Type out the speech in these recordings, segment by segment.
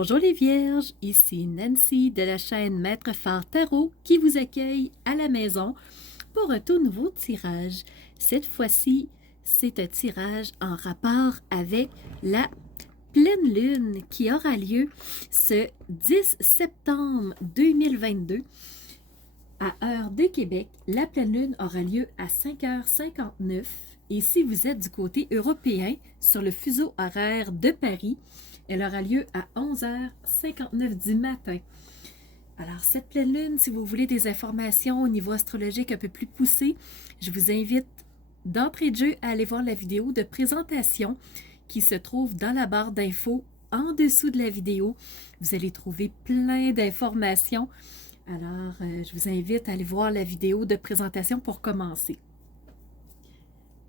Bonjour les Vierges, ici Nancy de la chaîne Maître Phare Tarot qui vous accueille à la maison pour un tout nouveau tirage. Cette fois-ci, c'est un tirage en rapport avec la pleine lune qui aura lieu ce 10 septembre 2022 à heure de Québec. La pleine lune aura lieu à 5h59 et si vous êtes du côté européen sur le fuseau horaire de Paris, elle aura lieu à 11h59 du matin. Alors, cette pleine lune, si vous voulez des informations au niveau astrologique un peu plus poussé, je vous invite d'entrée de jeu à aller voir la vidéo de présentation qui se trouve dans la barre d'infos en dessous de la vidéo. Vous allez trouver plein d'informations. Alors, je vous invite à aller voir la vidéo de présentation pour commencer.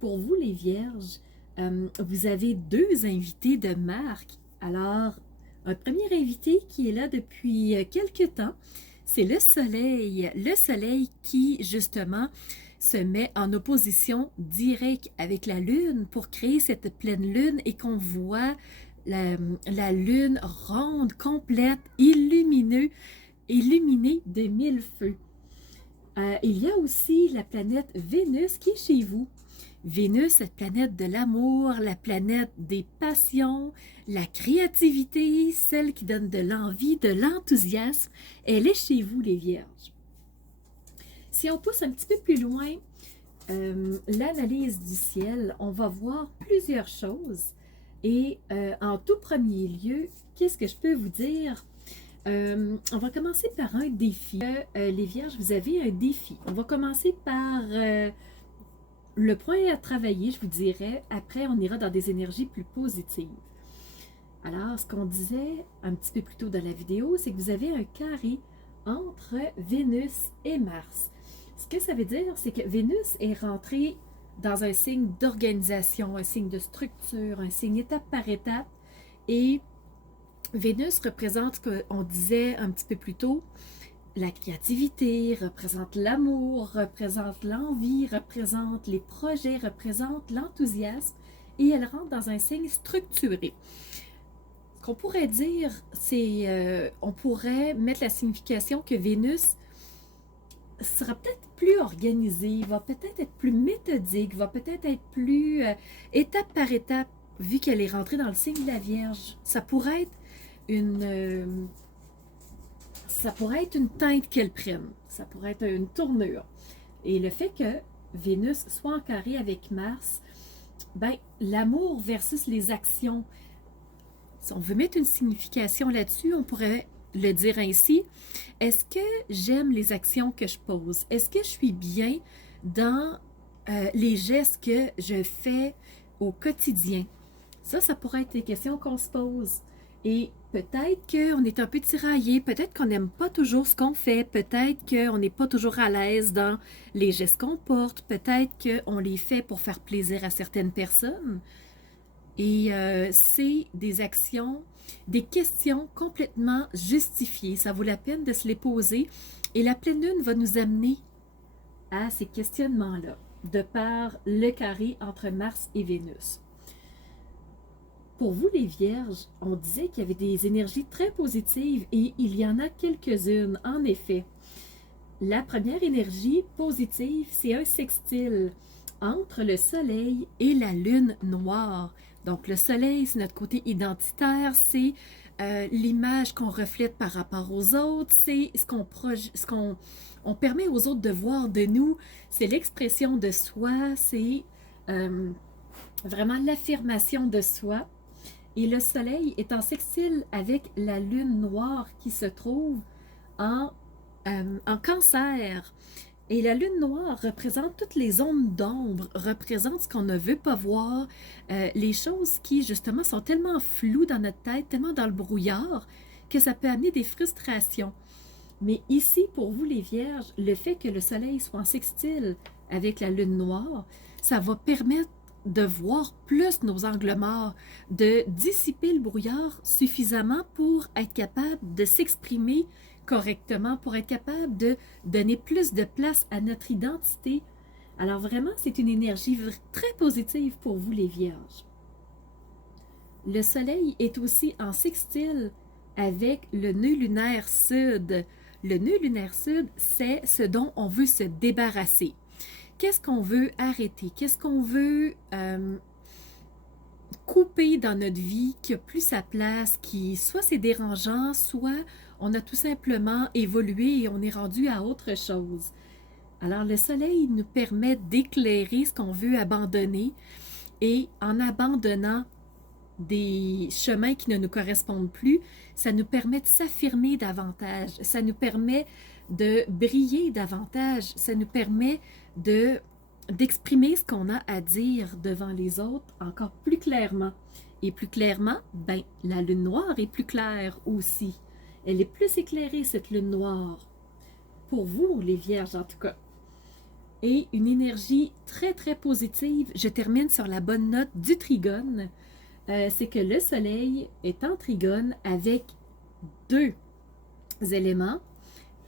Pour vous, les Vierges, vous avez deux invités de marque. Alors, un premier invité qui est là depuis quelques temps, c'est le Soleil. Le Soleil qui, justement, se met en opposition directe avec la Lune pour créer cette pleine Lune et qu'on voit la Lune ronde, complète, illuminée de mille feux. Il y a aussi la planète Vénus qui est chez vous. Vénus, cette planète de l'amour, la planète des passions, la créativité, celle qui donne de l'envie, de l'enthousiasme, elle est chez vous, les Vierges. Si on pousse un petit peu plus loin l'analyse du ciel, on va voir plusieurs choses. Et en tout premier lieu, qu'est-ce que je peux vous dire? On va commencer par un défi. Les Vierges, vous avez un défi. On va commencer par le point à travailler, je vous dirais. Après, on ira dans des énergies plus positives. Alors, ce qu'on disait un petit peu plus tôt dans la vidéo, c'est que vous avez un carré entre Vénus et Mars. Ce que ça veut dire, c'est que Vénus est rentrée dans un signe d'organisation, un signe de structure, un signe étape par étape. Et Vénus représente, ce qu'on disait un petit peu plus tôt, la créativité, représente l'amour, représente l'envie, représente les projets, représente l'enthousiasme et elle rentre dans un signe structuré. Ce qu'on pourrait dire, c'est, on pourrait mettre la signification que Vénus sera peut-être plus organisée, va peut-être être plus méthodique, va peut-être être plus étape par étape, vu qu'elle est rentrée dans le signe de la Vierge. Ça pourrait être une teinte qu'elle prenne. Ça pourrait être une tournure. Et le fait que Vénus soit en carré avec Mars, ben, l'amour versus les actions. Si on veut mettre une signification là-dessus, on pourrait le dire ainsi. Est-ce que j'aime les actions que je pose? Est-ce que je suis bien dans les gestes que je fais au quotidien? Ça pourrait être les questions qu'on se pose. Et peut-être qu'on est un peu tiraillé, peut-être qu'on n'aime pas toujours ce qu'on fait, peut-être qu'on n'est pas toujours à l'aise dans les gestes qu'on porte, peut-être qu'on les fait pour faire plaisir à certaines personnes. Et c'est des actions, des questions complètement justifiées. Ça vaut la peine de se les poser. Et la pleine lune va nous amener à ces questionnements-là, de par le carré entre Mars et Vénus. Pour vous, les Vierges, on disait qu'il y avait des énergies très positives et il y en a quelques-unes, en effet. La première énergie positive, c'est un sextile entre le Soleil et la Lune noire. Donc, le Soleil, c'est notre côté identitaire, c'est l'image qu'on reflète par rapport aux autres, c'est ce qu'on permet aux autres de voir de nous, c'est l'expression de soi, c'est vraiment l'affirmation de soi. Et le Soleil est en sextile avec la Lune noire qui se trouve en Cancer. Et la Lune noire représente toutes les zones d'ombre, représente ce qu'on ne veut pas voir, les choses qui, justement, sont tellement floues dans notre tête, tellement dans le brouillard, que ça peut amener des frustrations. Mais ici, pour vous, les Vierges, le fait que le Soleil soit en sextile avec la Lune noire, ça va permettre de voir plus nos angles morts, de dissiper le brouillard suffisamment pour être capable de s'exprimer correctement, pour être capable de donner plus de place à notre identité. Alors vraiment, c'est une énergie très positive pour vous, les Vierges. Le Soleil est aussi en sextile avec le nœud lunaire sud. Le nœud lunaire sud, c'est ce dont on veut se débarrasser. Qu'est-ce qu'on veut arrêter? Qu'est-ce qu'on veut couper dans notre vie, qui a plus sa place, qui soit c'est dérangeant, soit on a tout simplement évolué et on est rendu à autre chose. Alors le soleil nous permet d'éclairer ce qu'on veut abandonner et en abandonnant des chemins qui ne nous correspondent plus, ça nous permet de s'affirmer davantage, ça nous permet de briller davantage, ça nous permet d'exprimer ce qu'on a à dire devant les autres encore plus clairement. Et plus clairement, ben, la lune noire est plus claire aussi. Elle est plus éclairée, cette lune noire. Pour vous, les vierges en tout cas. Et une énergie très, très positive. Je termine sur la bonne note du trigone. C'est que le soleil est en trigone avec deux éléments,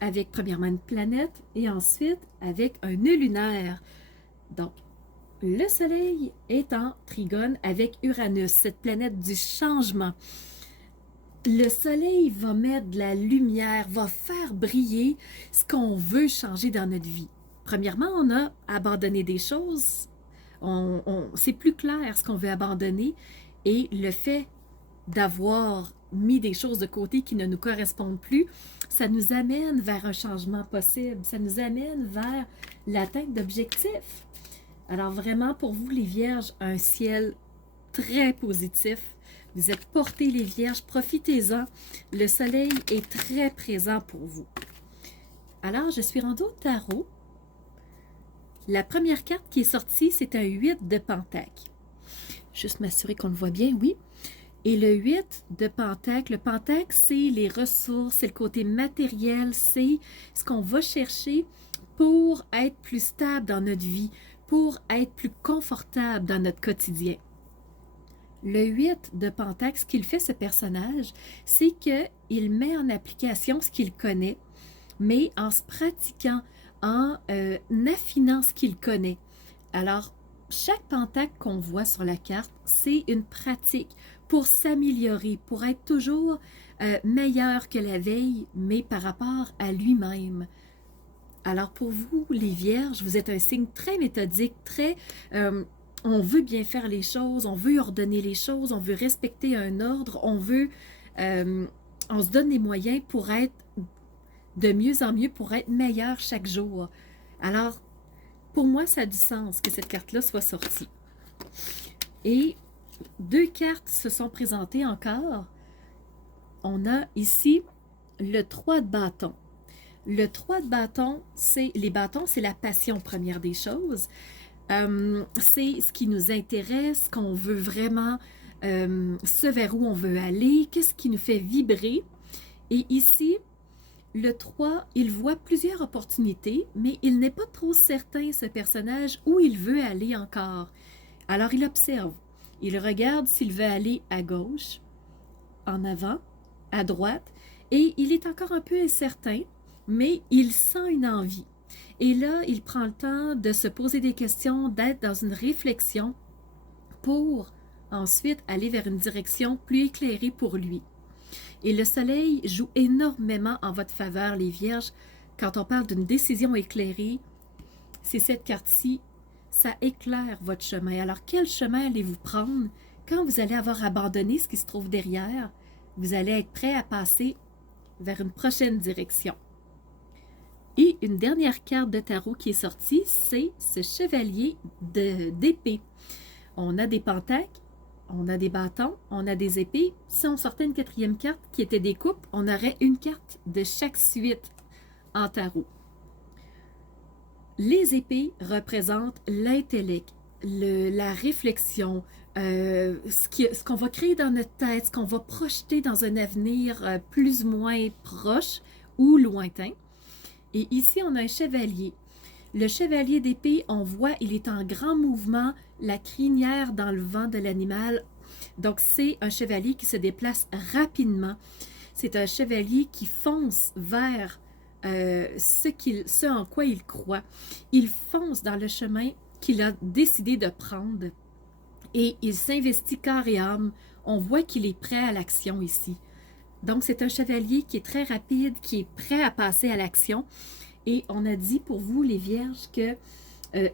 avec premièrement une planète et ensuite avec un nœud lunaire. Donc, le soleil est en trigone avec Uranus, cette planète du changement. Le soleil va mettre de la lumière, va faire briller ce qu'on veut changer dans notre vie. Premièrement, on a abandonné des choses. C'est plus clair ce qu'on veut abandonner. Et le fait d'avoir mis des choses de côté qui ne nous correspondent plus, ça nous amène vers un changement possible. Ça nous amène vers l'atteinte d'objectifs. Alors vraiment, pour vous, les vierges, un ciel très positif. Vous êtes portés, les vierges, profitez-en. Le soleil est très présent pour vous. Alors, je suis rendue au tarot. La première carte qui est sortie, c'est un 8 de pentacle. Juste m'assurer qu'on le voit bien, oui. Et le 8 de pentacle, le pentacle, c'est les ressources, c'est le côté matériel, c'est ce qu'on va chercher pour être plus stable dans notre vie, pour être plus confortable dans notre quotidien. Le 8 de pentacle, ce qu'il fait, ce personnage, c'est qu'il met en application ce qu'il connaît, mais en se pratiquant, en affinant ce qu'il connaît. Alors, chaque pentacle qu'on voit sur la carte, c'est une pratique pour s'améliorer, pour être toujours meilleur que la veille, mais par rapport à lui-même. Alors pour vous, les vierges, vous êtes un signe très méthodique, très... on veut bien faire les choses, on veut ordonner les choses, on veut respecter un ordre, on se donne les moyens pour être de mieux en mieux, pour être meilleur chaque jour. Alors, pour moi, ça a du sens que cette carte-là soit sortie. Et deux cartes se sont présentées encore. On a ici le 3 de bâton. Le 3 de bâton, les bâtons, c'est la passion première des choses. C'est ce qui nous intéresse, qu'on veut vraiment, ce vers où on veut aller, qu'est-ce qui nous fait vibrer. Et ici, le 3, il voit plusieurs opportunités, mais il n'est pas trop certain, ce personnage, où il veut aller encore. Alors, il observe. Il regarde s'il veut aller à gauche, en avant, à droite, et il est encore un peu incertain, mais il sent une envie. Et là, il prend le temps de se poser des questions, d'être dans une réflexion pour ensuite aller vers une direction plus éclairée pour lui. Et le soleil joue énormément en votre faveur, les vierges. Quand on parle d'une décision éclairée, c'est cette carte-ci, ça éclaire votre chemin. Alors, quel chemin allez-vous prendre quand vous allez avoir abandonné ce qui se trouve derrière? Vous allez être prêt à passer vers une prochaine direction. Et une dernière carte de tarot qui est sortie, c'est ce chevalier d'épée. On a des pentacles, on a des bâtons, on a des épées. Si on sortait une quatrième carte qui était des coupes, on aurait une carte de chaque suite en tarot. Les épées représentent l'intellect, la réflexion, ce qu'on va créer dans notre tête, ce qu'on va projeter dans un avenir plus ou moins proche ou lointain. Et ici, on a un chevalier. Le chevalier d'épée, on voit, il est en grand mouvement, la crinière dans le vent de l'animal. Donc, c'est un chevalier qui se déplace rapidement. C'est un chevalier qui fonce vers ce en quoi il croit. Il fonce dans le chemin qu'il a décidé de prendre et il s'investit corps et âme. On voit qu'il est prêt à l'action ici. Donc, c'est un chevalier qui est très rapide, qui est prêt à passer à l'action. Et on a dit pour vous, les Vierges, que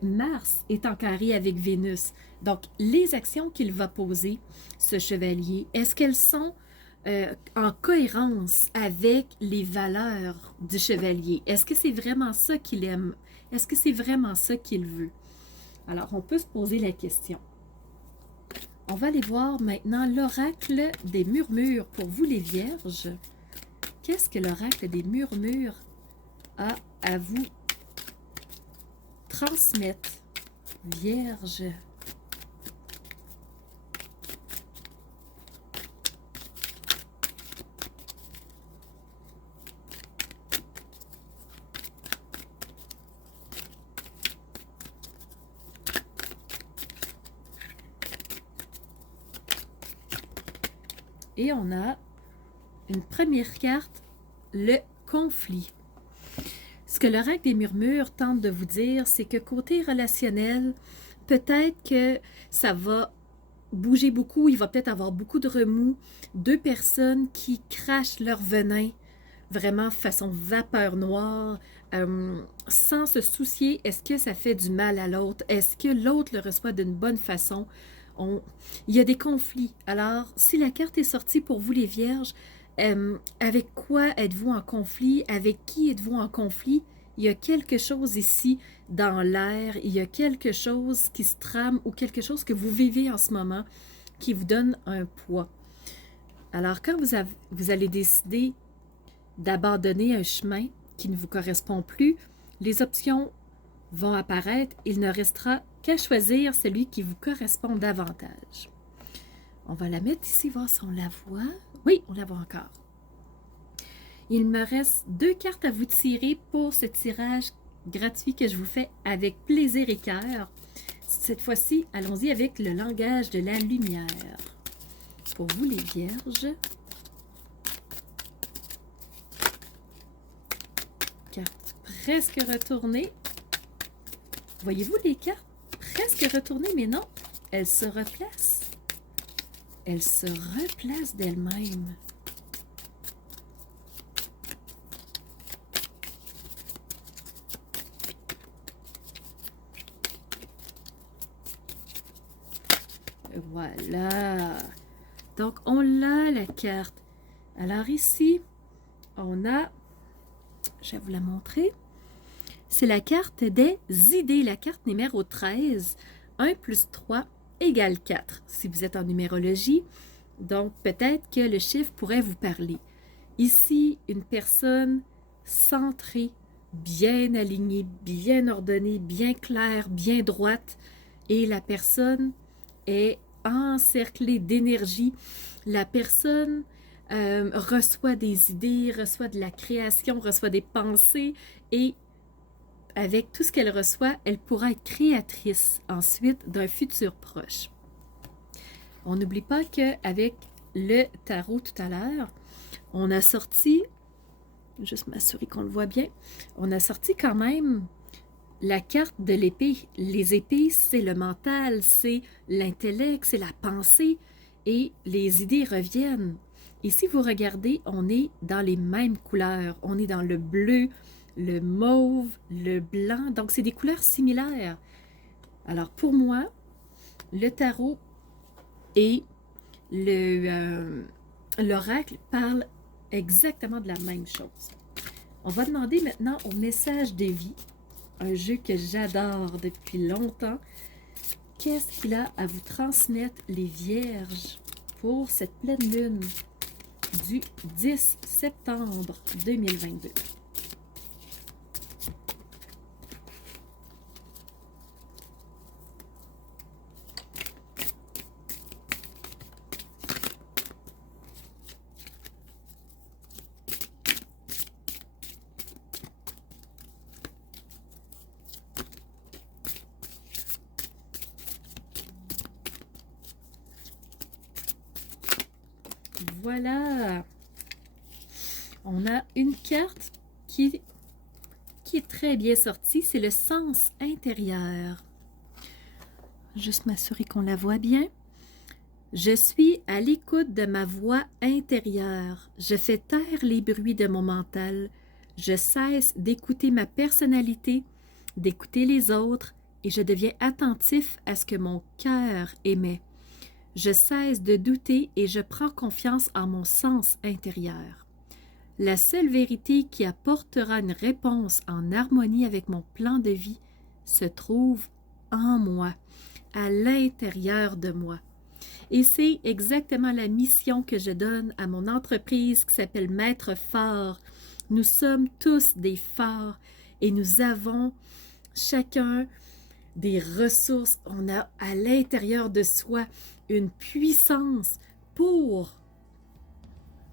Mars est en carré avec Vénus. Donc, les actions qu'il va poser, ce chevalier, est-ce qu'elles sont en cohérence avec les valeurs du chevalier? Est-ce que c'est vraiment ça qu'il aime? Est-ce que c'est vraiment ça qu'il veut? Alors, on peut se poser la question. On va aller voir maintenant l'oracle des murmures pour vous les Vierges. Qu'est-ce que l'oracle des murmures a à vous transmettre, Vierge? Et on a une première carte, le conflit. Ce que l'oracle des murmures tente de vous dire, c'est que côté relationnel, peut-être que ça va bouger beaucoup, il va peut-être avoir beaucoup de remous, deux personnes qui crachent leur venin, vraiment façon vapeur noire, sans se soucier, est-ce que ça fait du mal à l'autre, est-ce que l'autre le reçoit d'une bonne façon. Il y a des conflits. Alors, si la carte est sortie pour vous les Vierges, avec quoi êtes-vous en conflit? Avec qui êtes-vous en conflit? Il y a quelque chose ici dans l'air, il y a quelque chose qui se trame ou quelque chose que vous vivez en ce moment qui vous donne un poids. Alors, quand vous allez décider d'abandonner un chemin qui ne vous correspond plus, les options vont apparaître. Il ne restera qu'à choisir celui qui vous correspond davantage. On va la mettre ici, voir si on la voit. Oui, on la voit encore. Il me reste 2 cartes à vous tirer pour ce tirage gratuit que je vous fais avec plaisir et cœur. Cette fois-ci, allons-y avec le langage de la lumière. Pour vous les Vierges. Carte presque retournée. Voyez-vous les cartes presque retournées, mais non, elles se replacent. Elles se replacent d'elles-mêmes. Voilà. Donc, on l'a, la carte. Alors ici, on a, je vais vous la montrer, c'est la carte des idées, la carte numéro 13. 1 plus 3 égale 4, si vous êtes en numérologie. Donc, peut-être que le chiffre pourrait vous parler. Ici, une personne centrée, bien alignée, bien ordonnée, bien claire, bien droite. Et la personne est encerclée d'énergie. La personne reçoit des idées, reçoit de la création, reçoit des pensées et avec tout ce qu'elle reçoit, elle pourra être créatrice ensuite d'un futur proche. On n'oublie pas qu'avec le tarot tout à l'heure, on a sorti, juste m'assurer qu'on le voit bien, on a sorti quand même la carte de l'épée. Les épées, c'est le mental, c'est l'intellect, c'est la pensée et les idées reviennent. Et si vous regardez, on est dans les mêmes couleurs. On est dans le bleu, le mauve, le blanc. Donc, c'est des couleurs similaires. Alors, pour moi, le tarot et l'oracle parlent exactement de la même chose. On va demander maintenant au message de vie, un jeu que j'adore depuis longtemps. Qu'est-ce qu'il a à vous transmettre, les Vierges, pour cette pleine lune du 10 septembre 2022? Voilà, on a une carte qui est très bien sortie, c'est le sens intérieur. Juste m'assurer qu'on la voit bien. Je suis à l'écoute de ma voix intérieure. Je fais taire les bruits de mon mental. Je cesse d'écouter ma personnalité, d'écouter les autres, et je deviens attentif à ce que mon cœur émet. Je cesse de douter et je prends confiance en mon sens intérieur. La seule vérité qui apportera une réponse en harmonie avec mon plan de vie se trouve en moi, à l'intérieur de moi. Et c'est exactement la mission que je donne à mon entreprise qui s'appelle Maître Phare. Nous sommes tous des phares et nous avons chacun des ressources. On a à l'intérieur de soi une puissance pour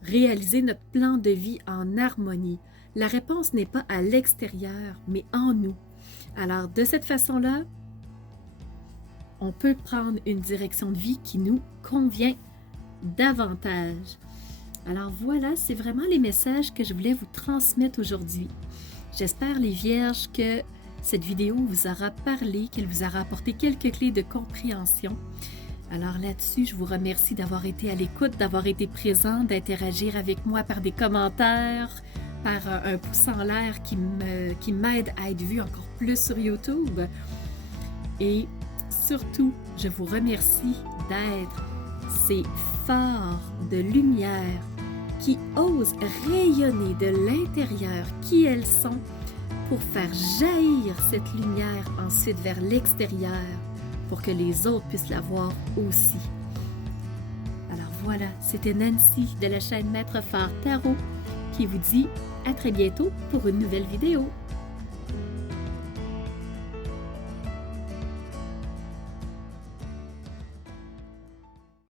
réaliser notre plan de vie en harmonie. La réponse n'est pas à l'extérieur, mais en nous. Alors, de cette façon-là, on peut prendre une direction de vie qui nous convient davantage. Alors voilà, c'est vraiment les messages que je voulais vous transmettre aujourd'hui. J'espère, les Vierges, que cette vidéo vous aura parlé, qu'elle vous aura apporté quelques clés de compréhension. Alors là-dessus, je vous remercie d'avoir été à l'écoute, d'avoir été présent, d'interagir avec moi par des commentaires, par un pouce en l'air qui m'aide à être vu encore plus sur YouTube. Et surtout, je vous remercie d'être ces phares de lumière qui osent rayonner de l'intérieur qui elles sont pour faire jaillir cette lumière ensuite vers l'extérieur pour que les autres puissent la voir aussi. Alors voilà, c'était Nancy de la chaîne Maître Phare Tarot qui vous dit à très bientôt pour une nouvelle vidéo.